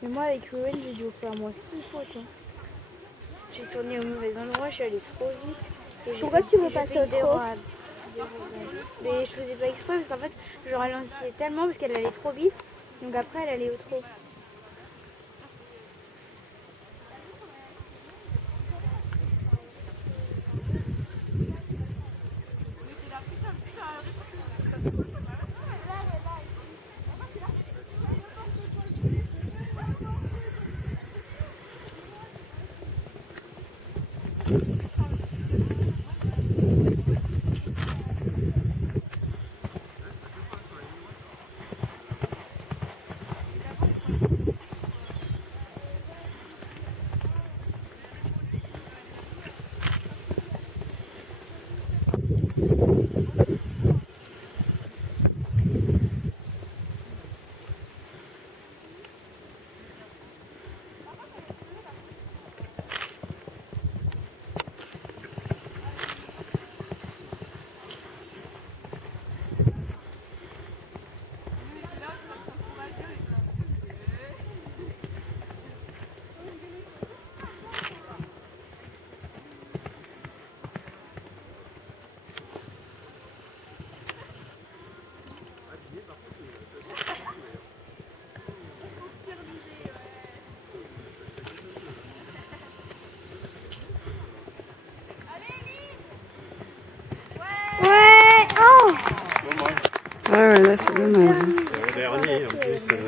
Mais moi, avec Owen, j'ai dû faire moi 6 fautes. Hein. J'ai tourné au mauvais endroit, je suis allée trop vite. Pourquoi tu veux passer au trop? Mais je faisais pas exprès parce qu'en fait, je ralentissais tellement parce qu'elle allait trop vite. Donc après, elle allait au trop. Ouais, là c'est dommage. Le dernier en plus.